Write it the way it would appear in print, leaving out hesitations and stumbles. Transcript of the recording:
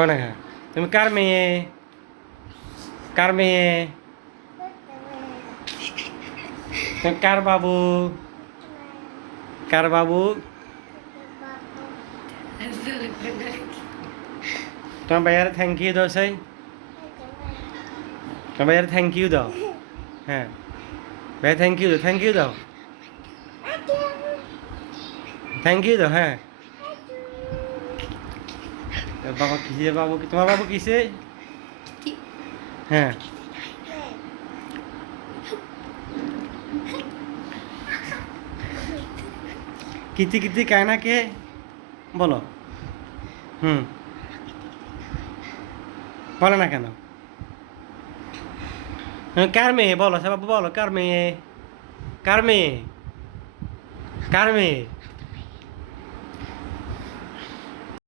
কয় না খা। তুমি কার মেয়ে? কার মেয়ে? তুমি কার বাবু? কার বাবু? তোমার ভাইয়ার থ্যাংক ইউ দাও সাই। তোমার ভাইয়ার থ্যাংক ইউ দাও। হ্যাঁ, ভাইয়া থ্যাংক ইউ দাও, থ্যাংক ইউ দাও, থ্যাংক ইউ দাও। হ্যাঁ, বাবা কিসে? বাবু কি তোমার বাবু কিসে? হ্যাঁ, কিতি কিতি কায় না কে? বলো। হুম, বলে না কেন? কার মেয়ে বলো সে বাবু, বলো কার মেয়ে? কার মেয়ে? কার মেয়ে?